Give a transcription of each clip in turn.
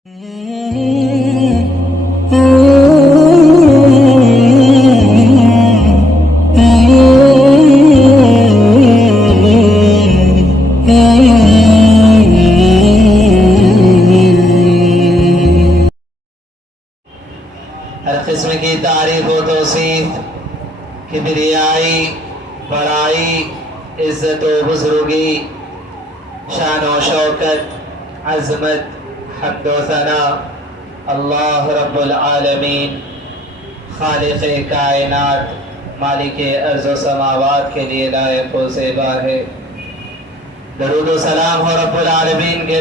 ہر قسم کی تعریف و توصیف، کبریائی، بڑائی، عزت و بزرگی، شان و شوکت، عظمت، حمد و ثنا اللہ رب العالمین خالق کائنات مالک ارض و سماوات کے لیے لائق و زیبا ہے۔ درود و سلام ہو رب العالمین کے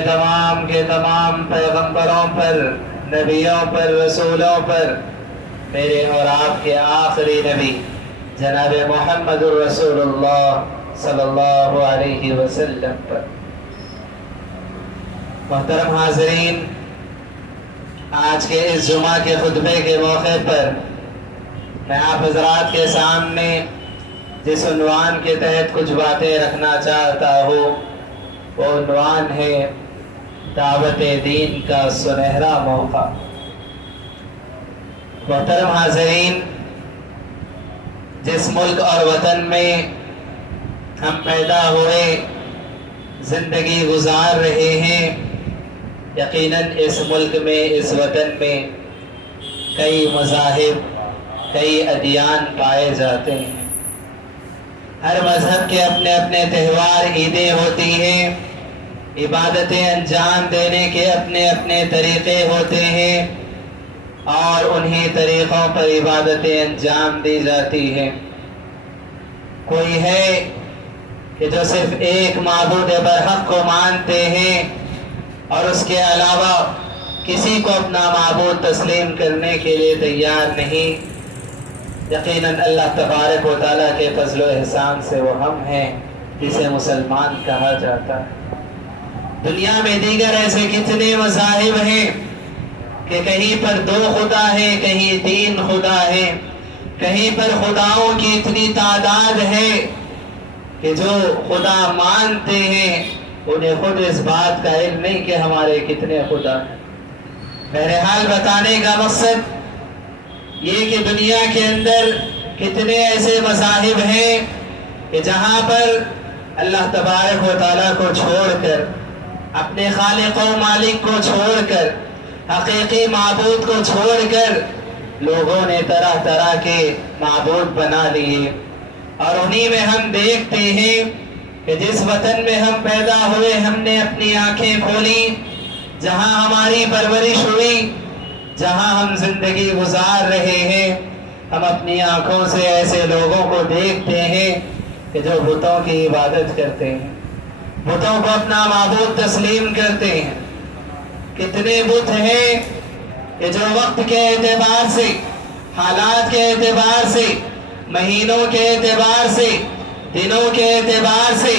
تمام پیغمبروں پر، نبیوں پر، رسولوں پر، میرے اور آپ کے آخری نبی جناب محمد الرسول اللہ صلی اللہ علیہ وسلم پر۔ محترم حاضرین، آج کے اس جمعہ کے خطبے کے موقع پر میں آپ حضرات کے سامنے جس عنوان کے تحت کچھ باتیں رکھنا چاہتا ہوں وہ عنوان ہے دعوت دین کا سنہرا موقع۔ محترم حاضرین، جس ملک اور وطن میں ہم پیدا ہوئے، زندگی گزار رہے ہیں، یقیناً اس ملک میں، اس وطن میں کئی مذاہب، کئی ادیان پائے جاتے ہیں۔ ہر مذہب کے اپنے اپنے تہوار، عیدیں ہوتی ہیں، عبادتیں انجام دینے کے اپنے اپنے طریقے ہوتے ہیں، اور انہی طریقوں پر عبادتیں انجام دی جاتی ہیں۔ کوئی ہے کہ جو صرف ایک معبود برحق کو مانتے ہیں اور اس کے علاوہ کسی کو اپنا معبود تسلیم کرنے کے لیے تیار نہیں۔ یقیناً اللہ تبارک و تعالیٰ کے فضل و احسان سے وہ ہم ہیں جسے مسلمان کہا جاتا ہے۔ دنیا میں دیگر ایسے کتنے مذاہب ہیں کہ کہیں پر دو خدا ہے، کہیں تین خدا ہے، کہیں پر خداؤں کی اتنی تعداد ہے کہ جو خدا مانتے ہیں انہیں خود اس بات کا علم نہیں کہ ہمارے کتنے خدا ہیں۔ بہرحال بتانے کا مقصد یہ کہ دنیا کے اندر کتنے ایسے مذاہب ہیں کہ جہاں پر اللہ تبارک و تعالیٰ کو چھوڑ کر، اپنے خالق و مالک کو چھوڑ کر، حقیقی معبود کو چھوڑ کر لوگوں نے طرح طرح کے معبود بنا لیے۔ اور انہی میں ہم دیکھتے ہیں کہ جس وطن میں ہم پیدا ہوئے، ہم نے اپنی آنکھیں کھولی، جہاں ہماری پرورش ہوئی، جہاں ہم زندگی گزار رہے ہیں، ہم اپنی آنکھوں سے ایسے لوگوں کو دیکھتے ہیں کہ جو بتوں کی عبادت کرتے ہیں، بتوں کو اپنا معبود تسلیم کرتے ہیں۔ کتنے بت ہیں کہ جو وقت کے اعتبار سے، حالات کے اعتبار سے، مہینوں کے اعتبار سے، دنوں کے اعتبار سے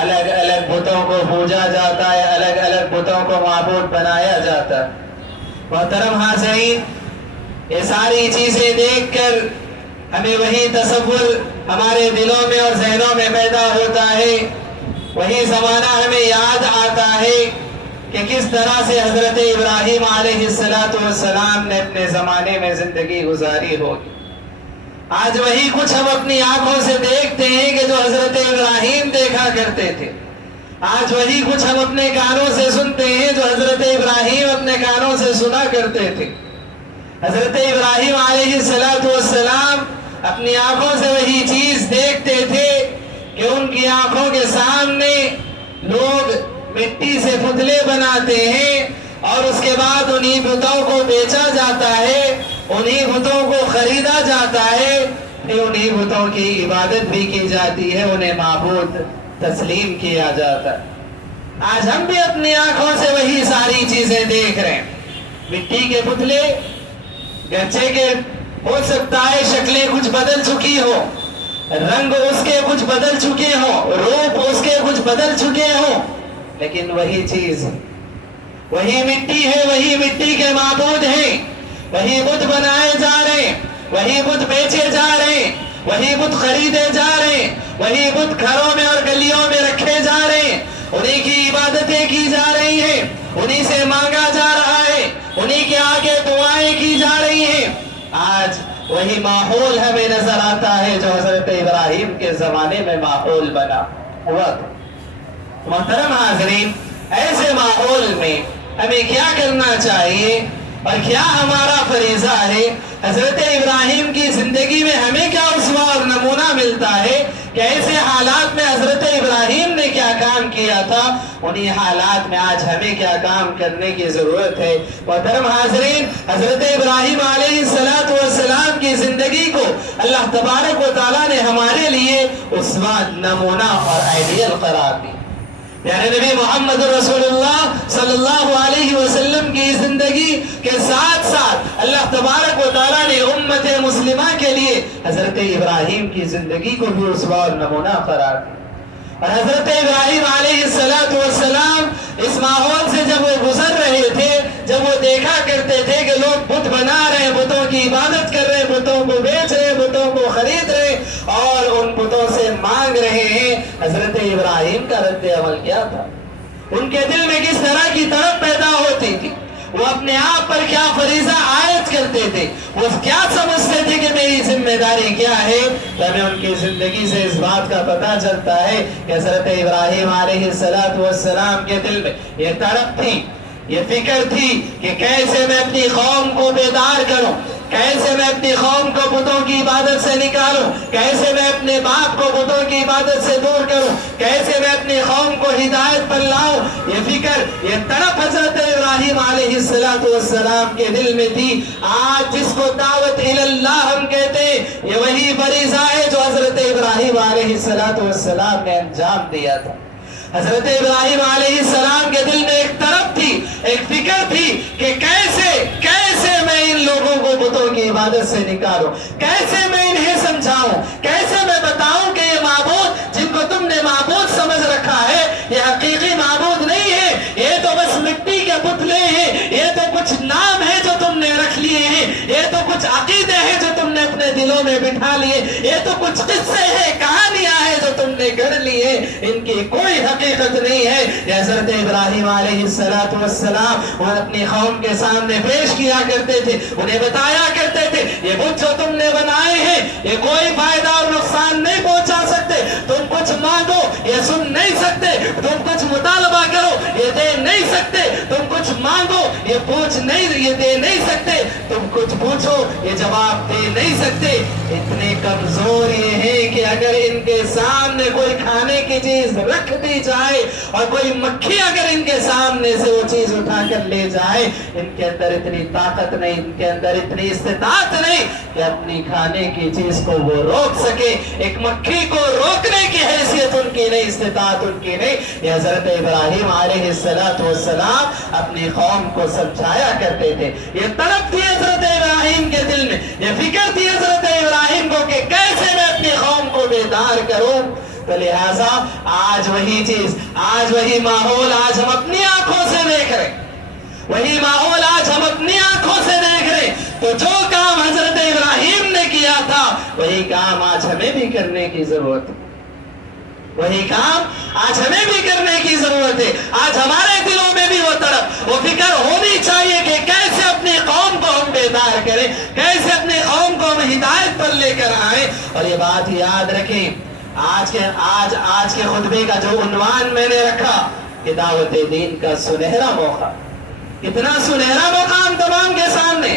الگ الگ بتوں کو پوجا جاتا ہے، الگ الگ بتوں کو معبود بنایا جاتا ہے۔ محترم حاضرین، یہ ساری چیزیں دیکھ کر ہمیں وہی تصور ہمارے دلوں میں اور ذہنوں میں پیدا ہوتا ہے، وہی زمانہ ہمیں یاد آتا ہے کہ کس طرح سے حضرت ابراہیم علیہ السلام نے اپنے زمانے میں زندگی گزاری ہوگی۔ آج وہی کچھ ہم اپنی آنکھوں سے دیکھتے ہیں کہ جو حضرت ابراہیم دیکھا کرتے تھے۔ آج وہی کچھ ہم اپنے کانوں سے سنتے ہیں جو حضرت ابراہیم اپنے کانوں سے سنا کرتے تھے۔ حضرت ابراہیم علیہ السلام اپنی آنکھوں سے وہی چیز دیکھتے تھے کہ ان کی آنکھوں کے سامنے لوگ مٹی سے پتلے بناتے ہیں اور اس کے بعد انہی بتوں کو بیچا جاتا ہے، انہی بتوں کو خریدا جاتا ہے، پھر انہی بتوں کی عبادت بھی کی جاتی ہے، انہیں معبود تسلیم کیا جاتا ہے۔ آج ہم بھی اپنی آنکھوں سے وہی ساری چیزیں دیکھ رہے ہیں۔ مٹی کے پتلے، گچے کے ہو سکتا ہے شکلیں کچھ بدل چکی ہو، رنگ اس کے کچھ بدل چکے ہوں، روپ اس کے کچھ بدل چکے ہوں، لیکن وہی چیز، وہی مٹی ہے، وہی مٹی کے معبود ہیں، وہی بت بنائے جا رہے ہیں، وہی بت بیچے جا رہے ہیں، وہی بت خریدے جا رہے ہیں، وہی بت گھروں میں اور گلیوں میں رکھے جا رہے ہیں، انہی کی عبادتیں کی جا رہی ہیں، انہی سے مانگا جا رہا وہی ماحول ہمیں نظر آتا ہے جو حضرت ابراہیم کے زمانے میں ماحول بنا ہوا تھا۔ محترم حاضرین، ایسے ماحول میں ہمیں کیا کرنا چاہیے اور کیا ہمارا فریضہ ہے؟ حضرت ابراہیم کی زندگی میں ہمیں کیا اسوہ اور نمونہ ملتا ہے کہ ایسے حالات میں حضرت ابراہیم نے کیا کام کیا تھا، انہی حالات میں آج ہمیں کیا کام کرنے کی ضرورت ہے۔ محترم حاضرین، حضرت ابراہیم علیہ السلام کی زندگی کو اللہ تبارک و تعالیٰ نے ہمارے لیے اسوہ، نمونہ اور آئیڈیل قرار دی۔ یعنی نبی محمد رسول اللہ صلی اللہ علیہ وسلم کی زندگی کے ساتھ ساتھ اللہ تبارک و تعالیٰ نے امت مسلمہ کے لیے حضرت ابراہیم کی زندگی کو بھی اسوہ اور نمونہ قرار دیا۔ اور حضرت ابراہیم علیہ السلام اس ماحول سے جب وہ گزر رہے تھے، جب وہ دیکھا کرتے تھے کہ لوگ بت بنا رہے ہیں، بتوں کی عبادت کر رہے ہیں، بتوں کو بیچ رہے ہیں، بتوں کو خرید رہے ہیں اور ان بتوں سے مانگ رہے ہیں، حضرت ابراہیم کا رد عمل کیا تھا؟ ان کے دل میں کس طرح کی طرف پیدا ہوتی تھی؟ وہ اپنے آپ پر کیا فریضہ عائد کرتے تھے؟ وہ کیا سمجھتے تھے کہ میری ذمہ داری کیا ہے؟ ہمیں ان کی زندگی سے اس بات کا پتہ چلتا ہے کہ حضرت ابراہیم علیہ السلام کے دل میں یہ طرف تھی، یہ فکر تھی کہ کیسے میں اپنی قوم کو بیدار کروں، کیسے میں اپنی قوم کو بتوں کی عبادت سے نکالوں، کیسے میں اپنے باپ کو بتوں کی عبادت سے دور کروں، کیسے میں اپنی قوم کو ہدایت پر لاؤں۔ یہ فکر، یہ تڑپ حضرت ابراہیم علیہ السلام کے دل میں تھی۔ آج جس کو دعوت اللہ ہم کہتے ہیں، یہ وہی فریضہ ہے جو حضرت ابراہیم علیہ السلام نے انجام دیا تھا۔ حضرت ابراہیم علیہ السلام کے دل میں ایک طرف تھی، ایک فکر تھی کہ کیسے میں ان لوگوں کو بتوں کی عبادت سے نکالوں، کیسے میں انہیں سمجھاؤں، کیسے میں بتاؤں کہ یہ معبود جن کو تم نے معبود سمجھ رکھا ہے، یہ حقیقی معبود نہیں ہے، یہ تو بس مٹی کے پتلے ہیں، یہ تو کچھ نام ہے جو تم نے رکھ لیے ہیں، یہ تو کچھ عقیدے ہیں جو تم نے اپنے دلوں میں بٹھا لیے، یہ تو کچھ قصے ہیں، کہانیاں ہیں جو تم نے گھڑ لی ہیں، ان کی کوئی حقیقت نہیں ہے۔ یہ حضرت ابراہیم علیہ السلام وہ اپنی قوم کے سامنے پیش کیا کرتے تھے، انہیں بتایا کرتے تھے یہ بت جو تم نے بنائے ہیں یہ کوئی فائدہ اور نقصان نہیں پہنچا سکتے، تم کچھ مانگو یہ سن نہیں سکتے، تم کچھ مطالبہ کرو یہ دے نہیں سکتے، تم کچھ مانگو یہ دے نہیں سکتے، تم کچھ پوچھو یہ جواب دے نہیں سکتے۔ اتنے کمزور یہ ہیں کہ اگر ان کے سامنے کوئی کھانے کی چیز رکھ دی جائے اور کوئی مکھی اگر ان کے سامنے سے وہ چیز اٹھا کر لے جائے، ان کے اندر اتنی طاقت نہیں، ان کے اندر اتنی استطاعت نہیں کہ اپنی کھانے کی چیز کو وہ روک سکے۔ ایک مکھی کو روکنے کی حیثیت ان کی نہیں، استطاعت ان کی نہیں۔ یہ حضرت ابراہیم علیہ السلام اپنی قوم کو سمجھایا کرتے تھے۔ یہ طلب تھی حضرت ابراہیم کے دل میں، یہ فکر تھی حضرت ابراہیم کو کہ کیسے میں اپنی قوم کو بیدار کروں۔ تو لہٰذا آج وہی چیز، آج وہی ماحول آج ہم اپنی آنکھوں سے دیکھ رہے ہیں، وہی ماحول آج ہم اپنی آنکھوں سے دیکھ رہے ہیں۔ تو جو کام حضرت ابراہیم نے کیا تھا وہی کام آج ہمیں بھی کرنے کی ضرورت ہے، وہی کام آج ہمیں بھی کرنے کی ضرورت ہے۔ آج ہمارے دلوں میں بھی وہ طرف، وہ فکر ہونی چاہیے کہ کیسے اپنی قوم کو ہم بیدار کریں، کیسے اپنی قوم کو ہم ہدایت پر لے کر آئیں۔ اور یہ بات یاد رکھیں، آج کے خطبے کا جو عنوان میں نے رکھا کہ دعوت دین کا سنہرا موقع، کتنا سنہرا موقع ہم تمام کے سامنے۔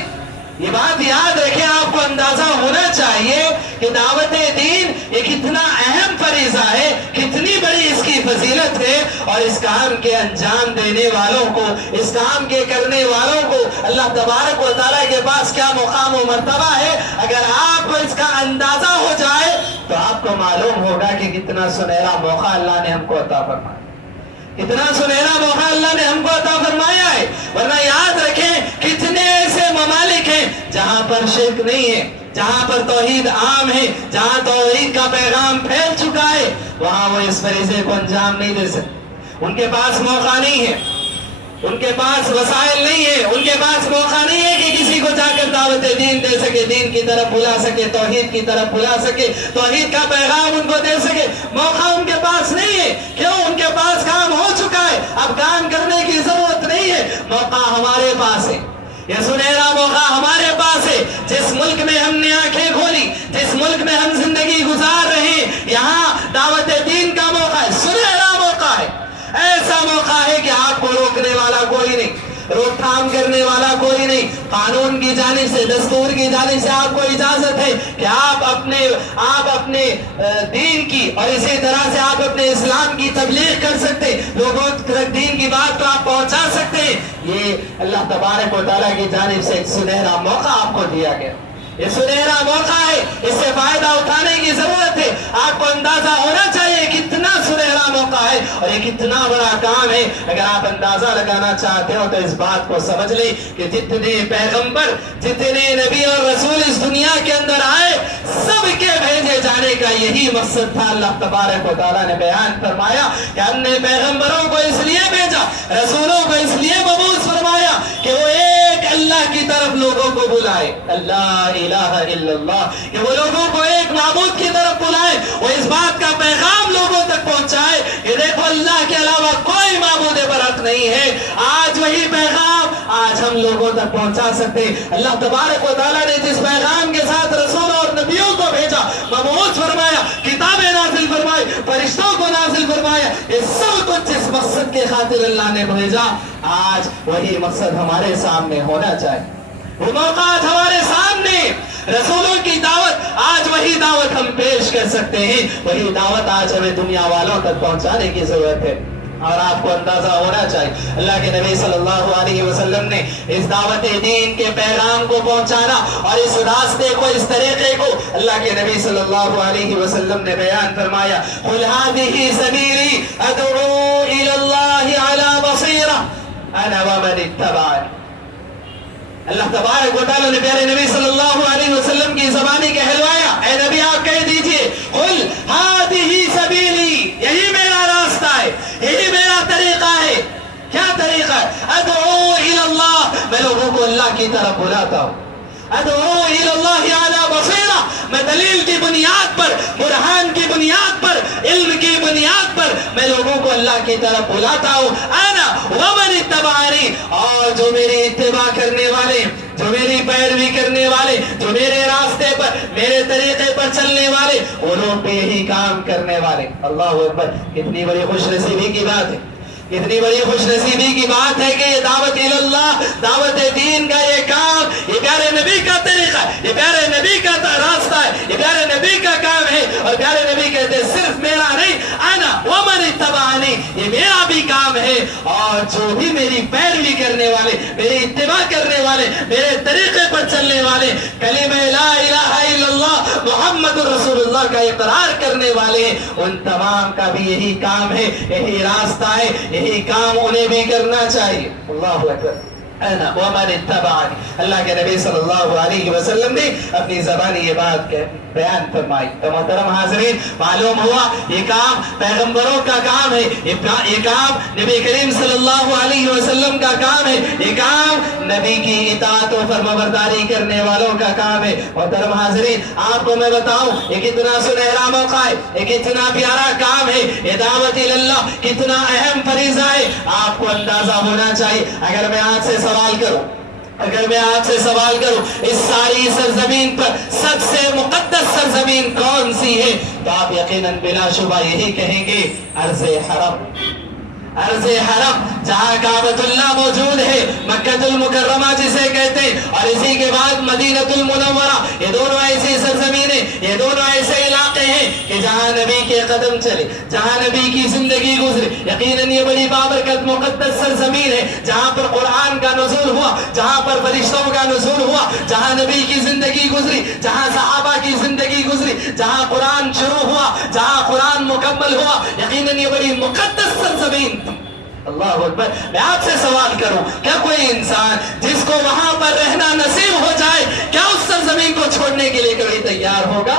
یہ بات یاد رکھیں، آپ کو اندازہ ہونا چاہیے کہ دعوت دین یہ کتنا اہم فریضہ ہے، کتنی بڑی اس کی فضیلت ہے، اور اس کام کے انجام دینے والوں کو، اس کام کے کرنے والوں کو اللہ تبارک و تعالیٰ کے پاس کیا مقام و مرتبہ ہے۔ اگر آپ کو اس کا اندازہ ہو جائے تو آپ کو معلوم ہوگا کہ کتنا سنہرا موقع اللہ نے ہم کو عطا فرمایا، کتنا سنہرا موقع اللہ نے ہم کو عطا فرمایا ہے۔ ورنہ یاد رکھیں کتنے ایسے ممالک ہیں جہاں پر شرک نہیں ہے، جہاں پر توحید عام ہے، جہاں توحید کا پیغام پھیل چکا ہے، وہاں وہ اس فریضے کو انجام نہیں دے سکتے۔ ان کے پاس موقع نہیں ہے، ان کے پاس وسائل نہیں ہے، ان کے پاس موقع نہیں ہے کہ کسی کو جا کر دعوت دین دے سکے، دین کی طرف بلا سکے، توحید کی طرف بلا سکے، توحید کا پیغام ان کو دے سکے۔ موقع ان کے پاس نہیں ہے، کیوں؟ ان کے پاس کام ہو چکا ہے، اب کام کرنے کی ضرورت نہیں ہے۔ موقع ہمارے پاس ہے، یہ سنہرا موقع ہمارے پاس ہے۔ جس ملک میں ہم نے آنکھیں کھولی، جس ملک میں ہم زندگی گزار رہے ہیں، یہاں دعوت دین کا موقع ہے، سنہرا موقع ہے، ایسا موقع ہے کہ آپ کو روکنے والا کوئی نہیں، روک تھام کرنے والا کوئی نہیں۔ قانون کی جانب سے، دستور کی جانب سے آپ کو اجازت ہے کہ آپ اپنے دین کی اور اسی طرح سے آپ اپنے اسلام کی تبلیغ کر سکتے، لوگوں تک دین کی بات کو آپ پہنچا سکتے ہیں۔ یہ اللہ تبارک و تعالیٰ کی جانب سے ایک سنہرا موقع آپ کو دیا گیا، یہ سنہرا موقع ہے، اس سے فائدہ اٹھانے کی ضرورت ہے۔ آپ کو اندازہ ہونا چاہیے کتنا سنہرا موقع ہے اور یہ کتنا بڑا کام ہے۔ اگر آپ اندازہ لگانا چاہتے ہو تو اس بات کو سمجھ لیں کہ جتنے پیغمبر، جتنے نبی اور رسول اس دنیا کے اندر آئے، سب کے بھیجے جانے کا یہی مقصد تھا۔ اللہ تبارک و تعالیٰ نے بیان فرمایا کہ ہم نے پیغمبروں کو اس لیے بھیجا، رسولوں کو اس لیے مبعوث فرمایا کہ وہ ایک اللہ کی طرف لوگوں کو بلائے، اللہ الہ الا اللہ، کہ وہ لوگوں کو ایک معبود کی طرف بلائے، وہ اس بات کا پیغام لوگوں تک پہنچائے کہ دیکھو اللہ کے علاوہ کوئی معبود برحق نہیں ہے۔ آج وہی پیغام آج ہم لوگوں تک پہنچا سکتے۔ اللہ تبارک و تعالیٰ نے جس پیغام کے ساتھ رسولوں اور نبیوں کو بھیجا، مبعوث فرمایا، کتابیں نازل فرمائی، فرشتوں کو نازل فرمایا، یہ سب کچھ جس مقصد کے خاطر اللہ نے بھیجا، آج وہی مقصد ہمارے سامنے ہونا چاہیے۔ وہ موقع آج ہمارے سامنے، رسولوں کی دعوت، آج وہی دعوت ہم پیش کر سکتے ہیں، وہی دعوت آج ہمیں دنیا والوں تک پہنچانے کی ضرورت ہے۔ اور آپ کو اندازہ ہونا چاہیے اللہ کے نبی صلی اللہ علیہ وسلم نے اس دعوت دین کے پیغام کو پہنچانا اور اس راستے کو، اس طریقے کو اللہ کے نبی صلی اللہ علیہ وسلم نے بیان فرمایا، قُلْ هَذِهِ سَبِيلِي أَدْعُو إِلَى اللَّهِ عَلَى بَصِيرَةٍ أَنَا وَمَنِ اتَّبَعَنِي۔ اللہ تبارک و تعالیٰ نے پیارے نبی صلی اللہ علیہ وسلم کی زبانی کہلوایا، اے نبی آپ کہہ دیجئے، قُلْ هَذِهِ سَبِيلِي، یہی میرا راستہ ہے، یہی میرا طریقہ ہے۔ کیا طریقہ ہے؟ ادعو الی اللہ، میں لوگوں کو اللہ کی طرف بلاتا ہوں۔ ادعو الی اللہ علی بصیرہ، میں دلیل کی بنیاد پر، برہان کی بنیاد پر، علم کی بنیاد پر میں لوگوں کو اللہ کی طرف بلاتا ہوں۔ انا ومن اتبعنی، اور جو میری اتباع کرنے والے، جو میری پیروی کرنے والے، جو میرے راستے پر، میرے طریقے پر چلنے والے، وہ لوگ بھی یہی کام کرنے والے۔ اللہ اکبر، کتنی بڑی خوش نصیبی کی بات ہے، کتنی بڑی خوش نصیبی کی بات ہے کہ یہ دعوت اللہ، دعوت دین کا یہ کام، یہ پیارے نبی کا طریقہ ہے، یہ پیارے نبی کا راستہ ہے، یہ پیارے نبی کا کام ہے۔ اور پیارے نبی کہتے ہیں صرف میرا نہیں، انا ومن اتبعنی، یہ میرا بھی کام ہے، اور جو بھی میری پیروی کرنے والے، میری اتباع کرنے والے، میرے طریقے پر چلنے والے، کلمہ لا الہ الا اللہ محمد رسول اللہ کا اقرار کرنے والے، ان تمام کا بھی یہی کام ہے، یہی راستہ ہے، یہی کام انہیں بھی کرنا چاہیے۔ اللہ اکبر، انا ومن اتبعنی، اللہ کے نبی صلی اللہ علیہ وسلم نے اپنی زبانی یہ بات بیان فرمائی۔ تو محترم حاضرین، معلوم ہوا یہ کام پیغمبروں کا کام ہے، یہ کام نبی کریم صلی اللہ علیہ وسلم کا کام ہے، یہ کام نبی کی اطاعت و فرمانبرداری کرنے والوں کا کام ہے۔ محترم حاضرین، آپ کو میں بتاؤں یہ کتنا سنہرا موقع ہے، یہ کتنا پیارا کام ہے، یہ دعوت اللہ کتنا اہم فریضہ ہے، آپ کو اندازہ ہونا چاہیے۔ اگر میں آپ سے سوال کروں، اگر میں آپ سے سوال کروں اس ساری سرزمین پر سب سے مقدس سرزمین کون سی ہے، تو آپ یقیناً بلا شبہ یہی کہیں گے، ارض حرم۔ ارض حرم، جہاں کعبۃ اللہ موجود ہے، مکہ المکرمہ جسے کہتے ہیں، اور اسی کے بعد مدینہ المنورہ، یہ دونوں ایسی سرزمینیں، یہ دونوں ایسے علاقے ہیں کہ جہاں نبی کے قدم چلے، جہاں نبی کی زندگی گزرے۔ یقیناً یہ بڑی بابرکت مقدس سرزمین ہے، جہاں پر قرآن کا نزول ہوا، جہاں پر فرشتوں کا نزول ہوا، جہاں نبی کی زندگی گزری، جہاں صحابہ کی زندگی گزری، جہاں قرآن شروع ہوا، جہاں قرآن مکمل ہوا۔ یقیناً یہ بڑی مقدس سرزمین۔ اللہ اکبر، میں آپ سے سوال کروں، کیا کوئی انسان جس کو وہاں پر رہنا نصیب ہو جائے، کیا اس سرزمین کو چھوڑنے کے لیے کبھی تیار ہوگا؟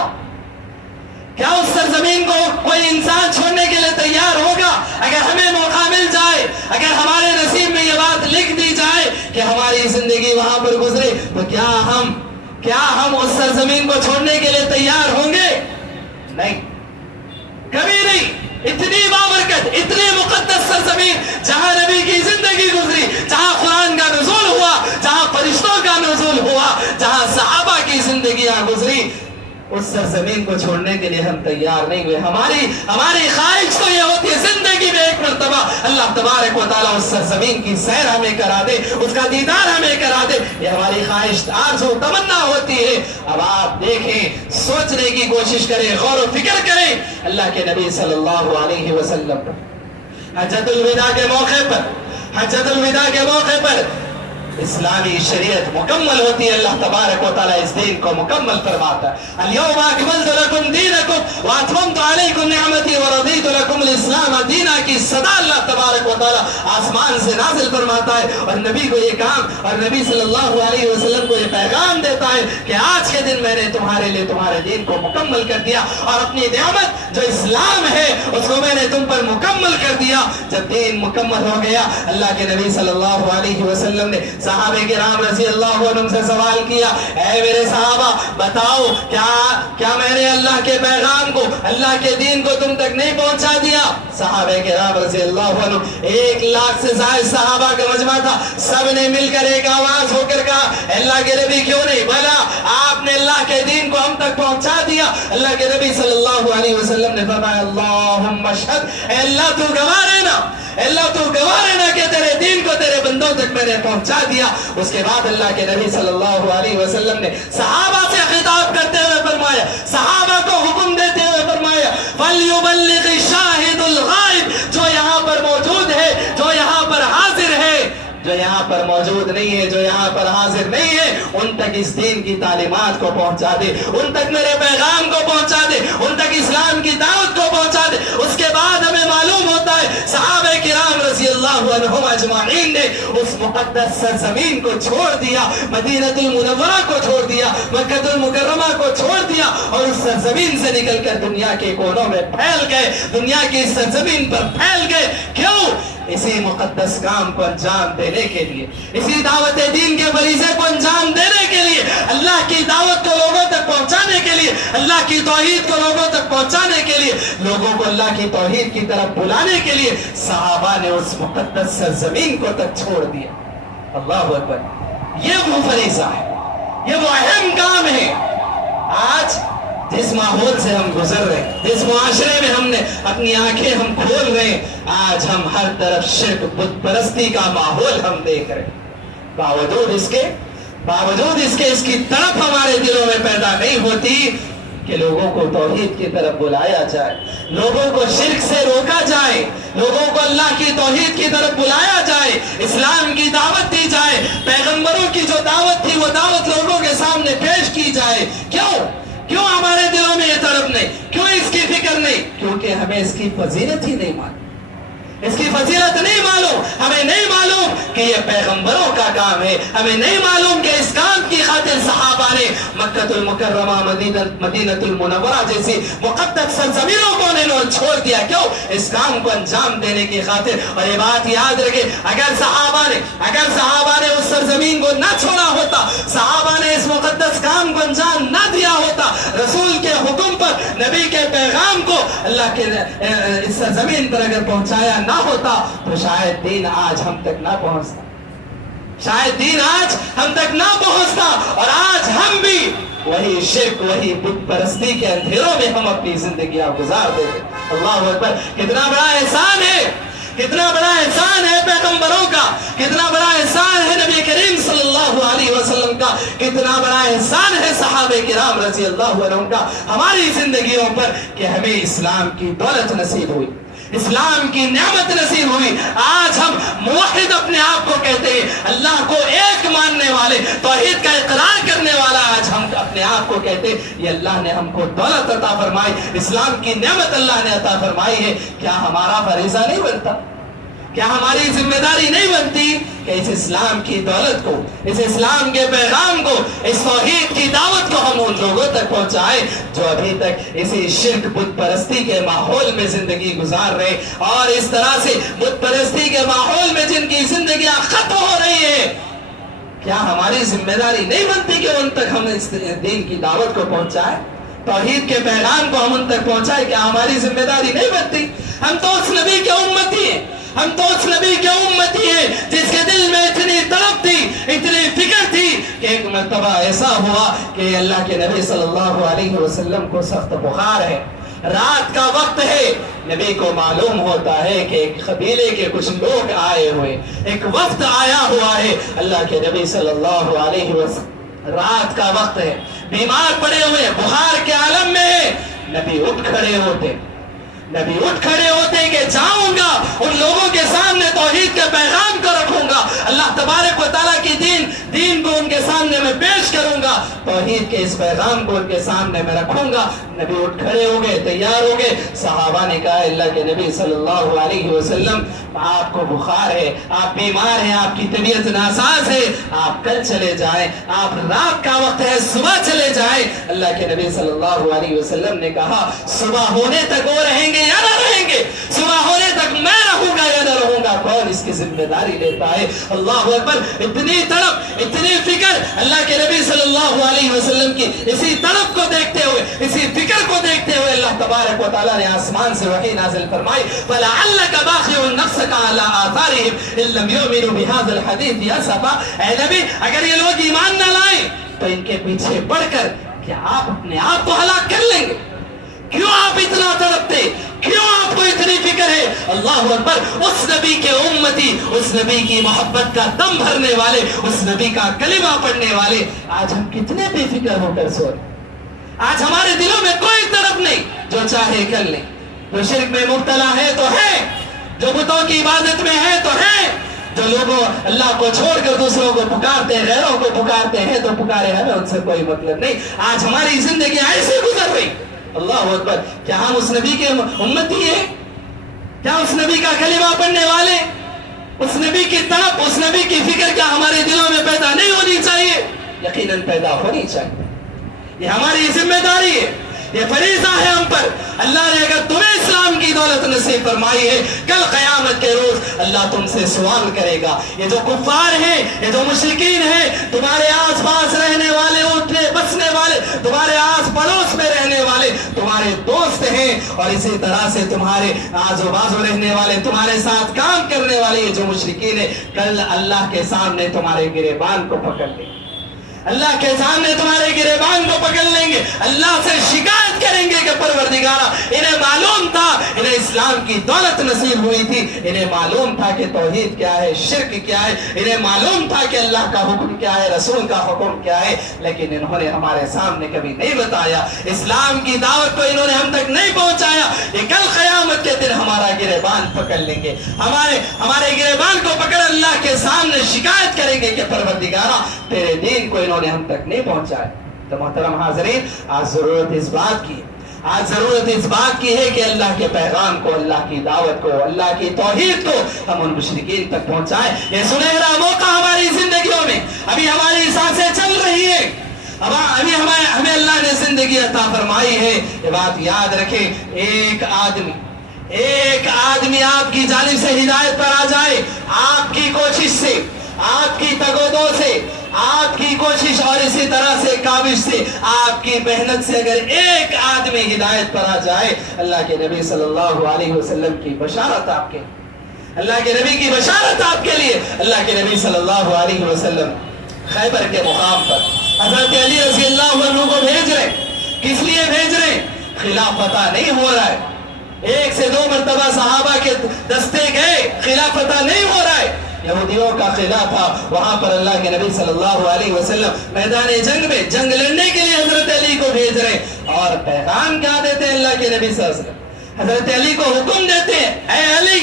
کیا اس سرزمین کو کوئی انسان چھوڑنے کے لیے تیار ہوگا؟ اگر ہمیں موقع مل جائے، اگر ہمارے نصیب میں یہ بات لکھ دی جائے کہ ہماری زندگی وہاں پر گزرے، تو کیا ہم اس سرزمین کو چھوڑنے کے لیے تیار ہوں گے؟ نہیں، کبھی نہیں۔ اتنی بابرکت، اتنی مقدس سرزمین، جہاں نبی کی زندگی گزری، جہاں قرآن کا نزول ہوا، جہاں فرشتوں کا نزول ہوا، جہاں صحابہ زندگیاں گزری، اس سرزمین کو چھوڑنے کے لیے ہم تیار نہیں ہوئے. ہماری خواہش تو یہ ہوتی ہے زندگی میں ایک مرتبہ اللہ تبارک و تعالیٰ اس سرزمین کی سیر ہمیں کرا دے، اس کا دیدار ہمیں کرا دے. یہ ہماری خواہش آرزو تمنا ہوتی ہے. اب آپ دیکھیں، سوچنے کی کوشش کریں، غور و فکر کریں. اللہ کے نبی صلی اللہ علیہ وسلم حجۃ الوداع کے موقع پر اسلامی شریعت مکمل ہوتی ہے. اللہ تبارک و تعالیٰ اس دین کو مکمل فرماتا ہے. اليوم اکملت لکم دینکم واتممت علیکم نعمتی ورضیت لکم الاسلام دینا کی صدا اللہ تبارک و تعالیٰ آسمان سے نازل فرماتا ہے، اور نبی کو یہ کام، اور نبی صلی اللہ علیہ وسلم کو یہ پیغام دیتا ہے کہ آج کے دن میں نے تمہارے لیے تمہارے دین کو مکمل کر دیا، اور اپنی نعمت جو اسلام ہے اس کو میں نے تم پر مکمل کر دیا. جب دین مکمل ہو گیا، اللہ کے نبی صلی اللہ علیہ وسلم نے صحابہ کرام رضی اللہ عنہم سے سوال کیا، اے میرے صحابہ بتاؤ، کیا میں نے اللہ کے پیغام کو، اللہ کے دین کو تم تک نہیں پہنچا دیا؟ صحابہ کرام رضی اللہ عنہم 1,00,000 سے زائد صحابہ کا مجمع تھا، سب نے مل کر ایک آواز ہو کر کہا، اللہ کے نبی کیوں نہیں، بھلا آپ نے اللہ کے دین کو ہم تک پہنچا دیا. اللہ کے نبی صلی اللہ علیہ وسلم نے فرمایا، اللہم اشہد، اے اللہ تو گواہ رہنا، اللہ تو گواہ رہنا کہ تیرے دین کو تیرے بندوں تک میں نے پہنچا دیا. اس کے بعد اللہ کے نبی صلی اللہ علیہ وسلم نے صحابہ سے خطاب کرتے ہوئے فرمایا، صحابہ کو حکم دیتے ہوئے فرمایا، فَلْيُبَلِّغِ الشَّاهِدُ الْغَائِبُ، جو یہاں پر موجود ہے، جو یہاں پر حاضر ہے، جو یہاں پر موجود نہیں ہے، جو یہاں پر حاضر نہیں ہے، ان تک اس دین کی تعلیمات کو پہنچا دے، ان تک میرے پیغام کو پہنچا دے، ان تک اسلام کی دعوت کو پہنچا دے. اس کے بعد ہمیں معلوم ہوتا ہے صحابہ کرام رضی اللہ عنہم اجمعین نے اس مقدس سرزمین کو چھوڑ دیا، مدینہ المنورہ کو چھوڑ دیا، مکہ المکرمہ کو چھوڑ دیا، اور اس سرزمین سے نکل کر دنیا کے کونوں میں پھیل گئے، دنیا کی سرزمین پر پھیل گئے. کیوں؟ اسی مقدس کام کو انجام دینے کے لیے، اسی دعوت دین کے فریضے کو انجام دینے کے لیے، اللہ کی دعوت کو لوگوں تک پہنچانے کے لیے، اللہ کی توحید کو لوگوں تک پہنچانے کے لیے، لوگوں کو اللہ کی توحید کی طرف بلانے کے لیے صحابہ نے اس مقدس سرزمین کو تک چھوڑ دیا. اللہ اکبر. یہ وہ فریضہ ہے، یہ وہ اہم کام ہے. آج جس ماحول سے ہم گزر رہے ہیں، جس معاشرے میں ہم نے اپنی آنکھیں ہم کھول رہے ہیں، آج ہم ہر طرف شرک بت پرستی کا ماحول ہم دیکھ رہے ہیں. باوجود اس کے اس کی طرف ہمارے دلوں میں پیدا نہیں ہوتی کہ لوگوں کو توحید کی طرف بلایا جائے، لوگوں کو شرک سے روکا جائے، لوگوں کو اللہ کی توحید کی طرف بلایا جائے، اسلام کی دعوت دی جائے، پیغمبروں کی جو دعوت تھی وہ دعوت لوگوں کے سامنے پیش کی جائے. کیوں ہمارے دلوں میں یہ طرف نہیں؟ کیوں اس کی فکر نہیں؟ کیونکہ ہمیں اس کی فضیلت ہی نہیں معلوم، اس کی فضیلت نہیں معلوم. ہمیں نہیں معلوم کہ یہ پیغمبروں کا کام ہے، ہمیں نہیں معلوم کہ اس کام کی خاطر صحابہ نے مکہ المکرمہ، مدینہ المنورہ جیسی مقدس سرزمینوں کو انہوں چھوڑ دیا. کیوں؟ اس کام کو انجام دینے کی خاطر. اور یہ بات یاد رکھے، اگر صحابہ نے اس سرزمین کو نہ چھوڑا ہوتا، صحابہ نے اس مقدس کام کو انجام نہ دیا ہوتا، رسول کے حکم پر، نبی کے پیغام کو اللہ کے اس سرزمین پر اگر پہنچایا نہ ہوتا، تو شاید دین آج ہم تک نہ پہنچتا، اور آج ہم بھی وہی شرک، وہی بت پرستی کے اندھیروں میں ہم اپنی زندگیاں گزار دیتے. اللہ اکبر. کتنا بڑا احسان ہے، کتنا بڑا احسان ہے پیغمبروں کا، کتنا بڑا احسان ہے نبی کریم صلی اللہ علیہ وسلم کا، کتنا بڑا احسان ہے صحابہ کرام رضی اللہ عنہم کا ہماری زندگیوں پر کہ ہمیں اسلام کی دولت نصیب ہوئی، اسلام کی نعمت نصیب ہوئی. آج ہم موحد اپنے آپ کو کہتے ہیں، اللہ کو ایک ماننے والے، توحید کا اقرار کرنے والا. آج ہم اپنے آپ کو کہتے ہیں یہ اللہ نے ہم کو دولت عطا فرمائی، اسلام کی نعمت اللہ نے عطا فرمائی ہے. کیا ہمارا فریضہ نہیں بنتا؟ کیا ہماری ذمہ داری نہیں بنتی کہ اس اسلام کی دولت کو، اس اسلام کے پیغام کو، اس توحید کی دعوت کو ہم ان لوگوں تک پہنچائیں جو ابھی تک اسی شرک بت پرستی کے ماحول میں زندگی گزار رہے، اور اس طرح سے بت پرستی کے ماحول میں جن کی زندگیاں ختم ہو رہی ہیں؟ کیا ہماری ذمہ داری نہیں بنتی کہ ان تک ہم اس دین کی دعوت کو پہنچائیں، توحید کے پیغام کو ہم ان تک پہنچائیں؟ کیا ہماری ذمہ داری نہیں بنتی؟ ہم تو اس نبی کے امتی ہیں، ہم تو اس نبی کے امتی ہیں جس کے دل میں اتنی طلب تھی، اتنی فکر تھی کہ ایک مرتبہ ایسا ہوا کہ اللہ کے نبی صلی اللہ علیہ وسلم کو سخت بخار ہے، رات کا وقت ہے، نبی کو معلوم ہوتا ہے کہ ایک قبیلے کے کچھ لوگ آئے ہوئے، ایک وفد آیا ہوا ہے۔ اللہ کے نبی صلی اللہ علیہ وسلم رات کا وقت ہے، بیمار پڑے ہوئے، بخار کے عالم میں ہے۔ نبی اٹھ کھڑے ہوتے کہ جاؤں گا ان لوگوں کے سامنے توحید کے پیغام کو رکھوں گا، اللہ تبارک و تعالیٰ کی دین کو ان کے سامنے میں پیش کروں گا، توحید کے اس پیغام کو ان کے سامنے میں رکھوں گا۔ نبی اٹھ کھڑے ہو گئے، تیار ہو گئے۔ صحابہ نے کہا اللہ کے نبی صلی اللہ علیہ وسلم آپ کو بخار ہے، آپ بیمار ہیں، آپ کی طبیعت ناساز ہے، آپ کل چلے جائیں، آپ رات کا وقت ہے، صبح چلے جائیں۔ اللہ کے نبی صلی اللہ علیہ وسلم نے کہا صبح ہونے تک وہ رہیں گے یا نہ رہیں گے، صبح ہونے تک میں رہوں گا یا نہ رہوں گا، کون اس کی ذمہ داری لیتا ہے؟ اللہ اکبر۔ اتنی تڑپ، اتنی فکر اللہ کے نبی صلی اللہ علیہ وسلم کی اسی تڑپ کو دیکھتے ہوئے، اسی فکر کو دیکھتے ہوئے اللہ تبارک و تعالیٰ نے آسمان سے وحی نازل فرمائی فَلَعَلَّكَ بَاخِعٌ نَفْسَكَ عَلَىٰ آثَارِهِمْ إِن لَّمْ يُؤْمِنُوا بِهَٰذَا الْحَدِيثِ أَسَفًا۔ اے نبی اگر یہ لوگ ایمان نہ لائیں تو ان کے پیچھے پڑھ کر کیا آپ اپنے آپ کو ہلاک کر لیں گے؟ کیوں آپ اتنا تڑپتے؟ کیوں آپ کو اتنی فکر ہے؟ اللہ اکبر۔ اس نبی کے امتی، اس نبی کی محبت کا دم بھرنے والے، اس نبی کا کلمہ پڑھنے والے آج ہم کتنے بے فکر ہو کر سو رہے؟ آج ہمارے دلوں میں کوئی طرف نہیں، جو چاہے کر لیں، جو شرک میں مبتلا ہے تو ہے، جو بتوں کی عبادت میں ہے تو ہے، جو لوگوں اللہ کو چھوڑ کر دوسروں کو پکارتے ہیں، غیروں کو پکارتے ہیں تو پکارے، ہمیں ان سے کوئی مطلب نہیں۔ آج ہماری زندگی ایسے گزر رہی۔ اللہ اکبر۔ کیا ہم اس نبی کے امتی ہیں؟ کیا اس نبی کا کلمہ پڑھنے والے؟ اس نبی کی طرف، اس نبی کی فکر کیا ہمارے دلوں میں پیدا نہیں ہونی چاہیے؟ یقیناً پیدا ہونی چاہیے۔ یہ ہماری ذمہ داری ہے، یہ فریضہ ہے ہم پر۔ اللہ نے اگر تمہیں اسلام کی دولت نصیب فرمائی ہے، کل قیامت کے روز اللہ تم سے سوال کرے گا۔ یہ جو کفار ہیں، یہ جو مشرکین ہیں، تمہارے آس پاس رہنے والے، اٹھنے بسنے والے، تمہارے آس پڑوس میں رہنے والے تمہارے دوست ہیں، اور اسی طرح سے تمہارے آزو بازو رہنے والے، تمہارے ساتھ کام کرنے والے یہ جو مشرکین ہیں، کل اللہ کے سامنے تمہارے گریبان کو پکڑ لیں گے، اللہ کے سامنے تمہارے گریبان کو پکڑ لیں گے، اللہ سے شکایت کریں گے کہ پروردگارا انہیں معلوم تھا، انہیں اسلام کی دولت نصیب ہوئی تھی، انہیں معلوم تھا کہ توحید کیا ہے، شرک کیا ہے، انہیں معلوم تھا کہ اللہ کا حکم کیا ہے، رسول کا حکم کیا ہے، لیکن انہوں نے ہمارے سامنے کبھی نہیں بتایا، اسلام کی دعوت کو انہوں نے ہم تک نہیں پہنچایا۔ یہ کل قیامت کے دن ہمارا گریبان پکڑ لیں گے، ہمارے گریبان کو پکڑ اللہ کے سامنے شکایت کریں گے کہ پروردگارا تیرے دین کو انہوں نے ہم تک نہیں پہنچائے۔ تو محترم حاضرین، آج ضرورت اس بات کی ہے کہ اللہ کے پیغام کو، اللہ کی دعوت کو، اللہ کی توحید کو ہم ان مشرکین تک پہنچائیں۔ یہ سنہرا موقع ہماری زندگیوں میں، ابھی ہماری سانسیں چل رہی ہیں، ابھی ہمیں اللہ نے زندگی عطا فرمائی ہے۔ یہ بات یاد رکھیں، ایک آدمی آپ کی جانب سے ہدایت پر آ جائے، آپ کی کوشش سے، آپ کی تگودو سے، آپ کی کوشش اور اسی طرح سے کاوش سے، آپ کی محنت سے اگر ایک آدمی ہدایت پر آ جائے، اللہ کے نبی صلی اللہ علیہ وسلم کی بشارت آپ کے، اللہ کے نبی کی بشارت آپ کے لیے۔ اللہ کے نبی صلی اللہ علیہ وسلم خیبر کے مقام پر حضرت علی رضی اللہ عنہ کو بھیج رہے۔ کس لیے بھیج رہے؟ خلاف پتہ نہیں ہو رہا ہے، ایک سے دو مرتبہ صحابہ کے دستے گئے، خلاف پتہ نہیں ہو رہا ہے، یہودیوں کا قلعہ تھا، وہاں پر اللہ کے نبی صلی اللہ علیہ وسلم میدان جنگ میں جنگ لڑنے کے لیے حضرت علی کو بھیج رہے ہیں، اور پیغام کیا دیتے ہیں اللہ کے نبی صلی اللہ علیہ وسلم؟ حضرت علی کو حکم دیتے ہیں، اے علی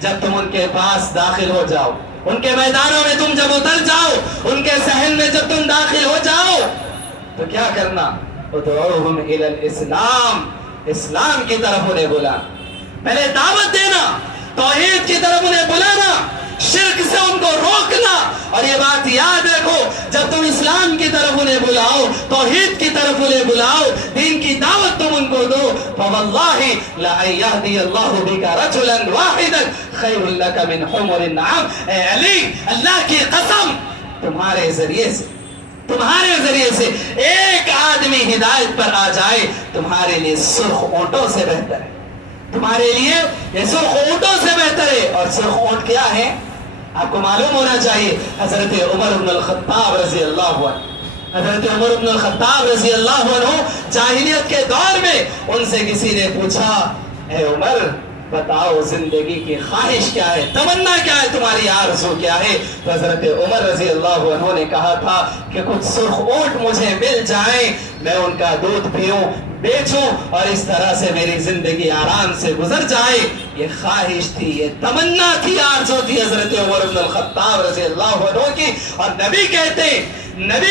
جب تم ان کے پاس داخل ہو جاؤ، ان کے میدانوں میں تم جب اتر جاؤ، ان کے صحن میں جب تم داخل ہو جاؤ تو کیا کرنا؟ ادعوہم الی الاسلام، اسلام کی طرف انہیں بلانا، پہلے دعوت دینا، توحید کی طرف انہیں بلانا، شرک سے ان کو روکنا۔ اور یہ بات یاد رکھو، جب تم اسلام کی طرف انہیں بلاؤ، توحید کی طرف انہیں بلاؤ، دین کی دعوت تم ان کو دو، فواللہ لَأَن يَهْدِيَ اللَّهُ بِكَ رَجُلًا وَاحِدًا خَيْرٌ لَكَ مِنْ حُمُرِ النَّعَمِ۔ اے علی، اللہ کی قسم، تمہارے ذریعے سے ایک آدمی ہدایت پر آ جائے، تمہارے لیے سرخ اونٹوں سے بہتر ہے، تمہارے لیے یہ سرخ اونٹوں سے بہتر ہے۔ اور سرخ اونٹ کیا ہے؟ آپ کو معلوم ہونا چاہیے، حضرت عمر بن الخطاب رضی اللہ عنہ حضرت عمر بن الخطاب رضی اللہ عنہ جاہلیت کے دور میں ان سے کسی نے پوچھا اے عمر بتاؤ زندگی کی خواہش کیا ہے, تمنا کیا ہے, تمہاری آرزو کیا ہے؟ تو حضرت عمر رضی اللہ عنہ نے کہا تھا کہ کچھ سرخ اونٹ مجھے مل جائیں, میں ان کا دودھ پیوں, بیچوں اور اس طرح سے میری زندگی آرام سے گزر جائے. یہ خواہش تھی, یہ تمنا تھی, آرزو تھی حضرت عمر بن الخطاب رضی اللہ عنہ کی. اور نبی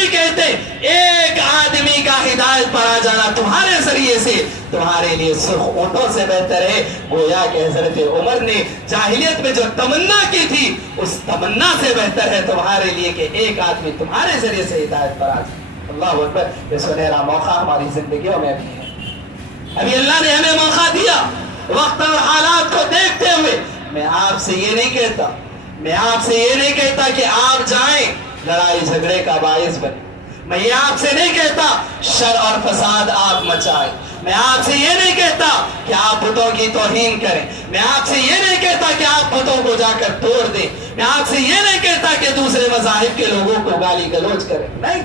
کہتے ایک آدمی کا ہدایت پر آ جانا تمہارے ذریعے سے تمہارے لیے سرخ اونٹوں سے بہتر ہے. گویا کہ حضرت عمر نے جاہلیت میں جو تمنا کی تھی اس تمنا سے بہتر ہے تمہارے لیے کہ ایک آدمی تمہارے ذریعے سے ہدایت پر آ جائے. اللہ اکبر. یہ سنہرا موقع ہماری زندگیوں میں بھی ہے. ابھی اللہ نے ہمیں موقع دیا وقت اور حالات کو دیکھتے ہوئے. میں آپ سے یہ نہیں کہتا کہ آپ جائیں لڑائی جھگڑے کا باعث بنے. میں یہ آپ سے نہیں کہتا شر اور فساد آپ مچائیں. میں آپ سے یہ نہیں کہتا کہ آپ بتوں کی توہین کریں. میں آپ سے یہ نہیں کہتا کہ آپ بتوں کو جا کر توڑ دیں. میں آپ سے یہ نہیں کہتا کہ دوسرے مذاہب کے لوگوں کو گالی گلوچ کریں. نہیں,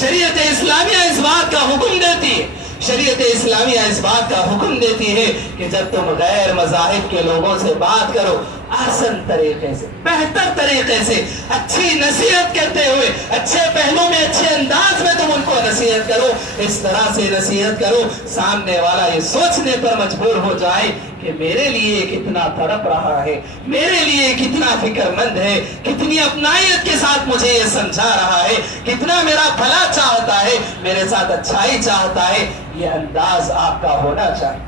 شریعت اسلامیہ اس بات کا حکم دیتی ہے. شریعت اسلامیہ اس بات کا حکم دیتی ہے کہ جب تم غیر مذاہب کے لوگوں سے بات کرو آسن طریقے سے, بہتر طریقے سے, اچھی نصیحت کرتے ہوئے, اچھے پہلو میں, اچھے انداز میں تم ان کو نصیحت کرو. اس طرح سے نصیحت کرو سامنے والا یہ سوچنے پر مجبور ہو جائے کہ میرے لیے کتنا تڑپ رہا ہے, میرے لیے کتنا فکر مند ہے, کتنی اپنائیت کے ساتھ مجھے یہ سمجھا رہا ہے, کتنا میرا بھلا چاہتا ہے, میرے ساتھ اچھائی چاہتا ہے. یہ انداز آپ کا ہونا چاہیے.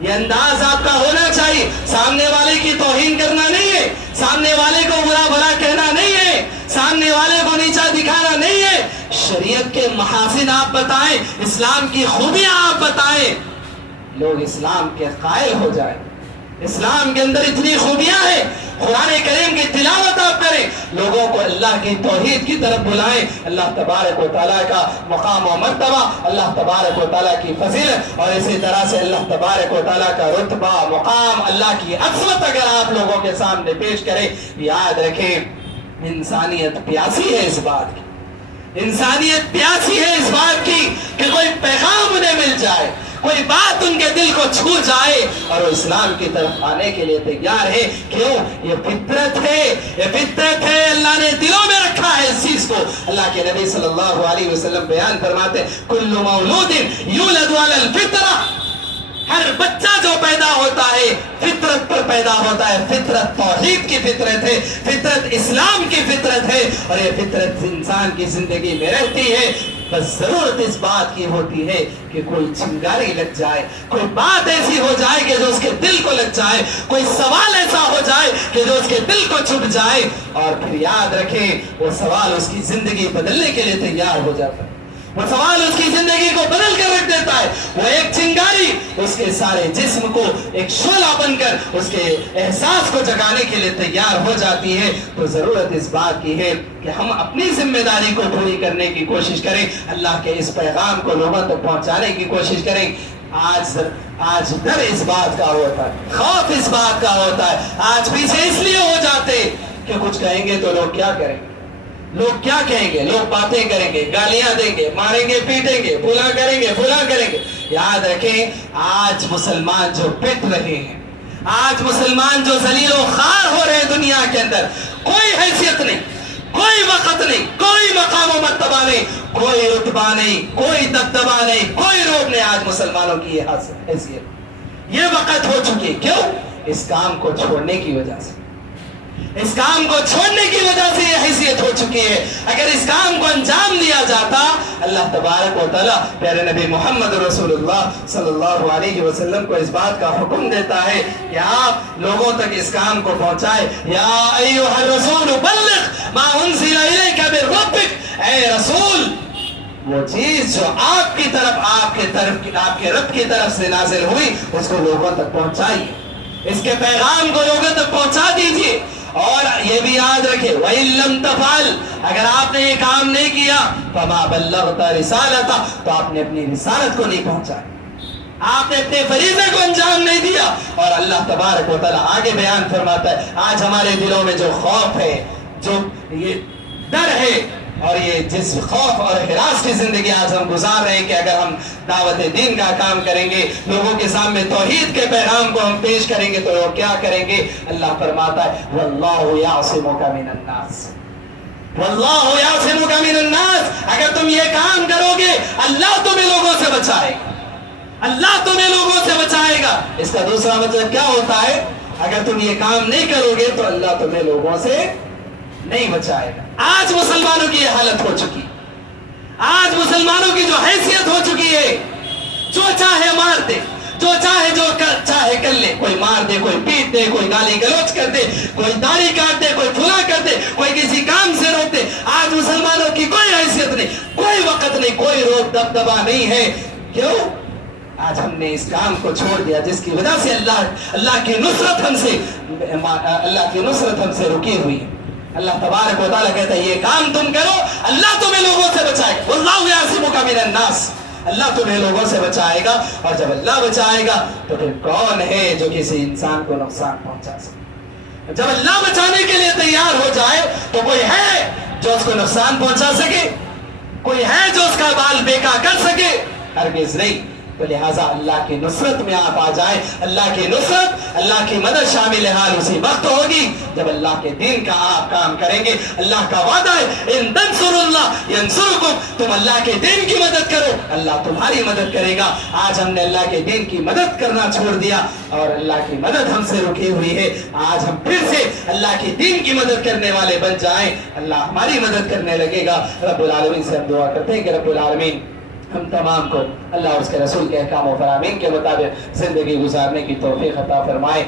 یہ انداز آپ کا ہونا چاہیے. سامنے والے کی توہین کرنا نہیں ہے, سامنے والے کو برا بھلا کہنا نہیں ہے, سامنے والے کو نیچا دکھانا نہیں ہے. شریعت کے محاسن آپ بتائیں, اسلام کی خوبیاں آپ بتائیں, لوگ اسلام کے قائل ہو جائیں. اسلام کے اندر اتنی خوبیاں ہیں. قرآن کریم کی تلاوت آپ کریں, لوگوں کو اللہ کی توحید کی طرف بلائیں. اللہ تبارک و تعالیٰ کا مقام و مرتبہ, اللہ تبارک و تعالیٰ کی فضیلت اور اسی طرح سے اللہ تبارک و تعالیٰ کا رتبہ, مقام, اللہ کی عظمت اگر آپ لوگوں کے سامنے پیش کریں, یاد رکھیں انسانیت پیاسی ہے اس بات کی. انسانیت پیاسی ہے اس بات کی کہ کوئی پیغام انہیں مل جائے, کوئی بات ان کے دل کو چھو جائے اور وہ اسلام کی طرف آنے کے لیے تیار ہے. کیوں؟ یہ فطرت ہے, یہ فطرت ہے. اللہ نے دلوں میں رکھا ہے اس چیز کو. اللہ کے نبی صلی اللہ علیہ وسلم بیان فرماتے کل مولود یولد علی الفطرہ, ہر بچہ جو پیدا ہوتا ہے فطرت پر پیدا ہوتا ہے. فطرت توحید کی فطرت ہے, فطرت اسلام کی فطرت ہے, اور یہ فطرت انسان کی زندگی میں رہتی ہے. بس ضرورت اس بات کی ہوتی ہے کہ کوئی چنگاری لگ جائے, کوئی بات ایسی ہو جائے کہ جو اس کے دل کو لگ جائے, کوئی سوال ایسا ہو جائے کہ جو اس کے دل کو چھپ جائے, اور پھر یاد رکھیں وہ سوال اس کی زندگی بدلنے کے لیے تیار ہو جاتا ہے. وہ سوال اس کی زندگی کو بدل کر رکھ دیتا ہے. وہ ایک چنگاری اس کے سارے جسم کو ایک شعلہ بن کر اس کے احساس کو جگانے کے لیے تیار ہو جاتی ہے. تو ضرورت اس بات کی ہے کہ ہم اپنی ذمہ داری کو پوری کرنے کی کوشش کریں, اللہ کے اس پیغام کو لوگوں تک پہنچانے کی کوشش کریں. آج ڈر اس بات کا ہوتا ہے, خوف اس بات کا ہوتا ہے, آج پیچھے اس لیے ہو جاتے کہ کچھ کہیں گے تو لوگ کیا کریں گے, لوگ کیا کہیں گے, لوگ باتیں کریں گے, گالیاں دیں گے, ماریں گے, پیٹیں گے, بھلا کریں گے. یاد رکھیں آج مسلمان جو پٹ رہے ہیں, آج مسلمان جو ذلیل و خوار ہو رہے ہیں دنیا کے اندر, کوئی حیثیت نہیں, کوئی وقت نہیں, کوئی مقام و مرتبہ نہیں, کوئی رتبہ نہیں, کوئی دبدبہ نہیں, کوئی روب نہیں. آج مسلمانوں کی یہ حیثیت, یہ وقت ہو چکی. کیوں؟ اس کام کو چھوڑنے کی وجہ سے, اس کام کو چھوڑنے کی وجہ سے یہ حیثیت ہو چکی ہے. اگر اس کام کو انجام دیا جاتا, اللہ تبارک و تعالیٰ پیارے نبی محمد رسول اللہ صلی اللہ علیہ وسلم کو اس بات کا حکم دیتا ہے کہ آپ لوگوں تک اس کام کو پہنچائے. یا ایھا الرسول بلغ ما انزل الیک من ربک, اے رسول وہ چیز جو آپ کی طرف آپ کے رب کی طرف سے نازل ہوئی اس کو لوگوں تک پہنچائیے, اس کے پیغام کو لوگوں تک پہنچا دیجیے. اور یہ بھی یاد رکھے وَإِن لَمْ تَفْعَلْ, اگر آپ نے یہ کام نہیں کیا فَمَا بَلَّغْتَ رِسَالَتَهُ, تو آپ نے اپنی رسالت کو نہیں پہنچایا, آپ نے اپنے فریضے کو انجام نہیں دیا. اور اللہ تبارک و تعالیٰ آگے بیان فرماتا ہے آج ہمارے دلوں میں جو خوف ہے, جو یہ ڈر ہے, اور یہ جس خوف اور ہراس کی زندگی آج ہم گزار رہے ہیں کہ اگر ہم دعوت دین کا کام کریں گے، لوگوں کے سامنے توحید کے پیغام کو ہم پیش کریں گے، تو وہ کیا کریں گے؟ اللہ فرماتا ہے وَاللَّهُ يَعْصِمُكَ مِنَ النَّاسِ، وَاللَّهُ يَعْصِمُكَ مِنَ النَّاسِ۔ اگر تم یہ کام کرو گے اللہ تمہیں لوگوں سے بچائے گا، اللہ تمہیں لوگوں سے بچائے گا۔ اس کا دوسرا مطلب کیا ہوتا ہے؟ اگر تم یہ کام نہیں کرو گے تو اللہ تمہیں لوگوں سے نہیں بچائے گا۔ آج مسلمانوں کی یہ حالت ہو چکی، آج مسلمانوں کی جو حیثیت ہو چکی ہے، جو چاہے مار دے، جو چاہے چاہے کر لے، کوئی مار دے، کوئی پیٹ دے، کوئی گالی گلوچ کر دے، کوئی داڑھی کاٹ دے، کوئی پھلا کر دے، کوئی کسی کام سے روک دے۔ آج مسلمانوں کی کوئی حیثیت نہیں، کوئی وقت نہیں، کوئی روک دبدبا نہیں ہے۔ کیوں؟ آج ہم نے اس کام کو چھوڑ دیا جس کی وجہ سے اللہ کی نصرت ہم سے رکی ہوئی ہے۔ اللہ تبارک و تعالیٰ کہتا ہے یہ کام تم کرو، اللہ تمہیں لوگوں سے بچائے گا۔ وَاللَّهُ يَعْصِمُكَ مِنَ النَّاسِ، اللہ تمہیں لوگوں سے بچائے گا۔ اور جب اللہ بچائے گا تو پھر کون ہے جو کسی انسان کو نقصان پہنچا سکے؟ جب اللہ بچانے کے لیے تیار ہو جائے تو کوئی ہے جو اس کو نقصان پہنچا سکے؟ کوئی ہے جو اس کا بال بیکا کر سکے؟ ہرگز نہیں۔ تو لہٰذا اللہ کی نصرت میں آپ آ جائیں۔ اللہ کی نصرت، اللہ کی مدد شامل حال اسی وقت ہوگی جب اللہ کے دین کا آپ کام کریں گے۔ اللہ کا وعدہ ہے ان تنصروا اللہ ینصرکم، تم اللہ کے دین کی مدد کرو اللہ تمہاری مدد کرے گا۔ آج ہم نے اللہ کے دین کی مدد کرنا چھوڑ دیا اور اللہ کی مدد ہم سے رکی ہوئی ہے۔ آج ہم پھر سے اللہ کے دین کی مدد کرنے والے بن جائیں، اللہ ہماری مدد کرنے لگے گا۔ رب العالمین سے ہم دعا کرتے ہیں کہ رب العالمین ہم تمام کو اللہ اور اس کے رسول کے احکام و فرامین کے مطابق زندگی گزارنے کی توفیق عطا فرمائے۔